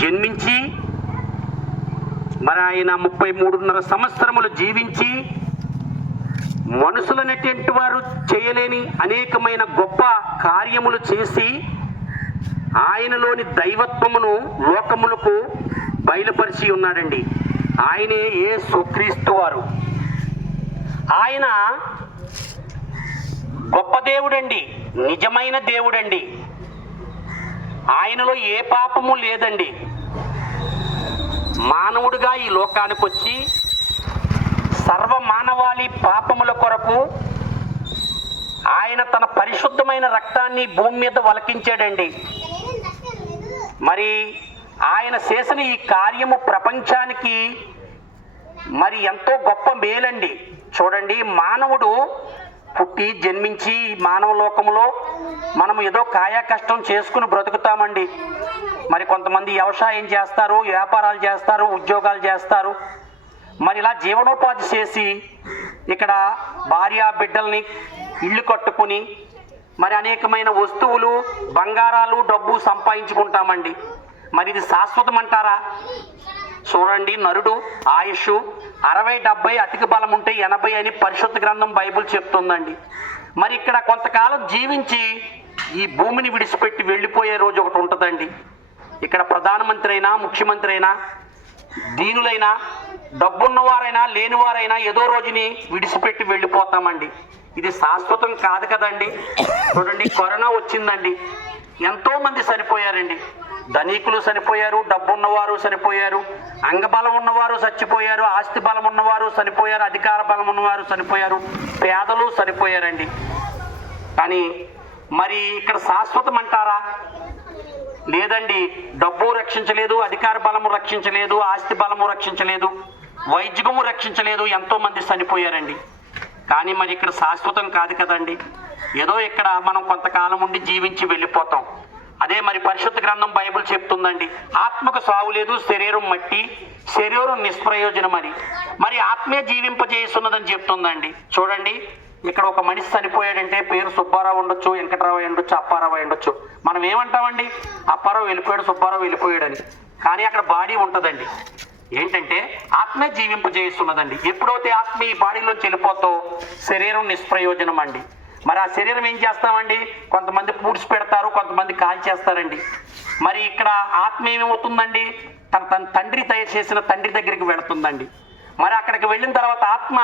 జన్మించి మరి ఆయన 33.5 సంవత్సరములు జీవించి మనుషులనేటువంటి వారు చేయలేని అనేకమైన గొప్ప కార్యములు చేసి ఆయనలోని దైవత్వమును లోకములకు బయలుపరిచి ఉన్నాడండి. ఆయనే యేసుక్రీస్తు వారు. ఆయన గొప్ప దేవుడండి, నిజమైన దేవుడండి. ఆయనలో ఏ పాపము లేదండి. మానవుడిగా ఈ లోకానికి వచ్చి సర్వ మానవాళి పాపముల కొరకు ఆయన తన పరిశుద్ధమైన రక్తాన్ని భూమి మీద వలకించాడండి. మరి ఆయన చేసిన ఈ కార్యము ప్రపంచానికి మరి ఎంతో గొప్ప మేలండి. చూడండి, మానవుడు పుట్టి జన్మించి మానవ లోకంలో మనం ఏదో కాయా కష్టం చేసుకుని బ్రతుకుతామండి. మరి కొంతమంది వ్యవసాయం చేస్తారు, వ్యాపారాలు చేస్తారు, ఉద్యోగాలు చేస్తారు. మరి ఇలా జీవనోపాధి చేసి ఇక్కడ భార్య బిడ్డల్ని ఇల్లు కట్టుకుని మరి అనేకమైన వస్తువులు, బంగారాలు, డబ్బు సంపాదించుకుంటామండి. మరి ఇది శాశ్వతం అంటారా? చూడండి, నరుడు ఆయుష్ 60-70, అధిక బలం ఉంటే 80 అని పరిశుద్ధ గ్రంథం బైబిల్ చెప్తుందండి. మరి ఇక్కడ కొంతకాలం జీవించి ఈ భూమిని విడిచిపెట్టి వెళ్ళిపోయే రోజు ఒకటి ఉంటుందండి. ఇక్కడ ప్రధానమంత్రి అయినా, ముఖ్యమంత్రి అయినా, దీనులైనా, డబ్బున్నవారైనా, లేనివారైనా ఏదో రోజుని విడిచిపెట్టి వెళ్ళిపోతామండి. ఇది శాశ్వతం కాదు కదండి. చూడండి, కరోనా వచ్చిందండి, ఎంతో మంది చనిపోయారండి. ధనికులు చనిపోయారు, డబ్బున్నవారు చనిపోయారు, అంగబలం ఉన్నవారు చచ్చిపోయారు, ఆస్తి బలం ఉన్నవారు చనిపోయారు, అధికార బలం ఉన్నవారు చనిపోయారు, పేదలు చనిపోయారండి. కానీ మరి ఇక్కడ శాశ్వతం అంటారా? లేదండి. డబ్బు రక్షించలేదు, అధికార బలము రక్షించలేదు, ఆస్తి బలము రక్షించలేదు, వైద్యము రక్షించలేదు, ఎంతో మంది చనిపోయారండి. కానీ మరి ఇక్కడ శాశ్వతం కాదు కదండి. ఏదో ఇక్కడ మనం కొంతకాలం ఉండి జీవించి వెళ్ళిపోతాం. అదే మరి పరిశుద్ధ గ్రంథం బైబిల్ చెప్తుందండి, ఆత్మకు సావు లేదు, శరీరం మట్టి, శరీరం నిష్ప్రయోజనం అని. మరి ఆత్మే జీవింపజేస్తున్నదని చెప్తుందండి. చూడండి, ఇక్కడ ఒక మనిషి చనిపోయాడంటే పేరు సుబ్బారావు ఉండొచ్చు, వెంకటరావు ఉండొచ్చు, అప్పారావు ఉండొచ్చు. మనం ఏమంటామండి? అప్పారావు వెళ్ళిపోయాడు, సుబ్బారావు వెళ్ళిపోయాడని. కానీ అక్కడ బాడీ ఉంటుందండి. ఏంటంటే ఆత్మే జీవింపజేస్తున్నదండి. ఎప్పుడైతే ఆత్మ ఈ బాడీలోంచి వెళ్ళిపోతో శరీరం నిష్ప్రయోజనం అండి. మరి ఆ శరీరం ఏం చేస్తామండి? కొంతమంది పూడ్చి పెడతారు, కొంతమంది కాల్ చేస్తారండి. మరి ఇక్కడ ఆత్మ ఏమవుతుందండి? తన తండ్రి తయారు చేసిన తండ్రి దగ్గరికి వెళుతుందండి. మరి అక్కడికి వెళ్ళిన తర్వాత ఆత్మ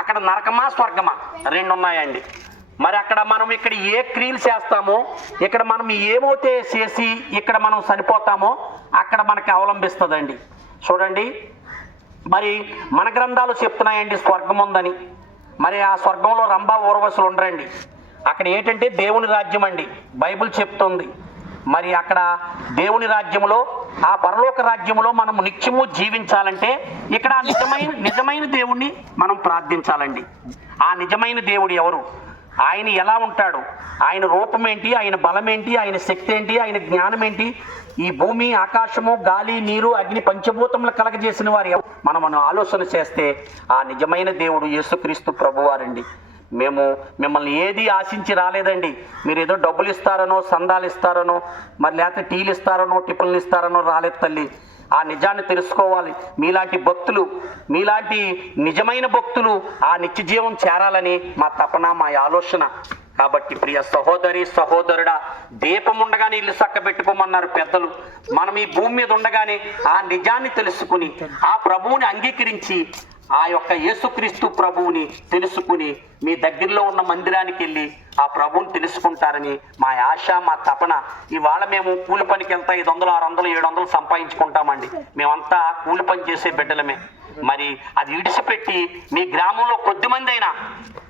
అక్కడ నరకమా స్వర్గమా 2 ఉన్నాయండి. మరి అక్కడ మనం ఇక్కడ ఏ క్రియలు చేస్తామో, ఇక్కడ మనం ఏమవుతే చేసి ఇక్కడ మనం చనిపోతామో అక్కడ మనకి అవలంబిస్తుందండి. చూడండి, మరి మన గ్రంథాలు చెప్తున్నాయండి స్వర్గం ఉందని. మరి ఆ స్వర్గంలో రంభా ఊర్వశులు ఉండరండి. అక్కడ ఏంటంటే దేవుని రాజ్యం అండి, బైబిల్ చెప్తుంది. మరి అక్కడ దేవుని రాజ్యంలో, ఆ పరలోక రాజ్యంలో మనం నిత్యము జీవించాలంటే ఇక్కడ నిజమైన దేవుణ్ణి మనం ప్రార్థించాలండి. ఆ నిజమైన దేవుడు ఎవరు? ఆయన ఎలా ఉంటాడు? ఆయన రూపం ఏంటి? ఆయన బలం ఏంటి? ఆయన శక్తి ఏంటి? ఆయన జ్ఞానం ఏంటి? ఈ భూమి, ఆకాశము, గాలి, నీరు, అగ్ని పంచభూతములు కలగజేసిన వారు మనం ఆలోచన చేస్తే ఆ నిజమైన దేవుడు యేసుక్రీస్తు ప్రభువారండి. మేము మిమ్మల్ని ఏది ఆశించి రాలేదండి. మీరు ఏదో డబ్బులు ఇస్తారనో, సందాలు ఇస్తారనో, మరి లేకపోతే టీలు ఇస్తారనో, టిఫిన్లు ఇస్తారనో రాలేదు తల్లి. ఆ నిజాన్ని తెలుసుకోవాలి. మీలాంటి భక్తులు, మీలాంటి నిజమైన భక్తులు ఆ నిత్య జీవం చేరాలని మా తపన, మా ఆలోచన. కాబట్టి ప్రియ సహోదరి సహోదరుడా, దీపం ఉండగానే ఇల్లు చక్కబెట్టుకోమన్నారు పెద్దలు. మనం ఈ భూమి మీద ఉండగానే ఆ నిజాన్ని తెలుసుకుని, ఆ ప్రభువుని అంగీకరించి, ఆ యొక్క యేసుక్రీస్తు ప్రభువుని తెలుసుకుని మీ దగ్గరలో ఉన్న మందిరానికి వెళ్ళి ఆ ప్రభువుని తెలుసుకుంటారని మా ఆశ, మా తపన. ఇవాళ మేము కూలి పనికి వెళ్తా 500, 600, 700 సంపాదించుకుంటామండి. మేమంతా కూలి పని చేసే బిడ్డలమే. మరి అది విడిచిపెట్టి మీ గ్రామంలో కొద్దిమంది అయినా,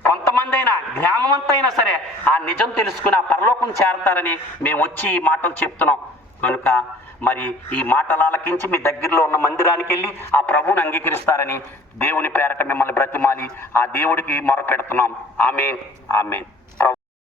కొంతమంది అయినా, గ్రామం అంతా అయినా సరే ఆ నిజం తెలుసుకుని ఆ పరలోకం చేరతారని మేము వచ్చి ఈ మాటలు చెప్తున్నాం. కనుక మరి ఈ మాటలు ఆలకించి మీ దగ్గరలో ఉన్న మందిరానికి వెళ్ళి ఆ ప్రభువుని అంగీకరిస్తారని దేవుని పేరట మిమ్మల్ని బ్రతిమాలి ఆ దేవుడికి మొరపెడుతున్నాం. ఆమేన్, ఆమేన్.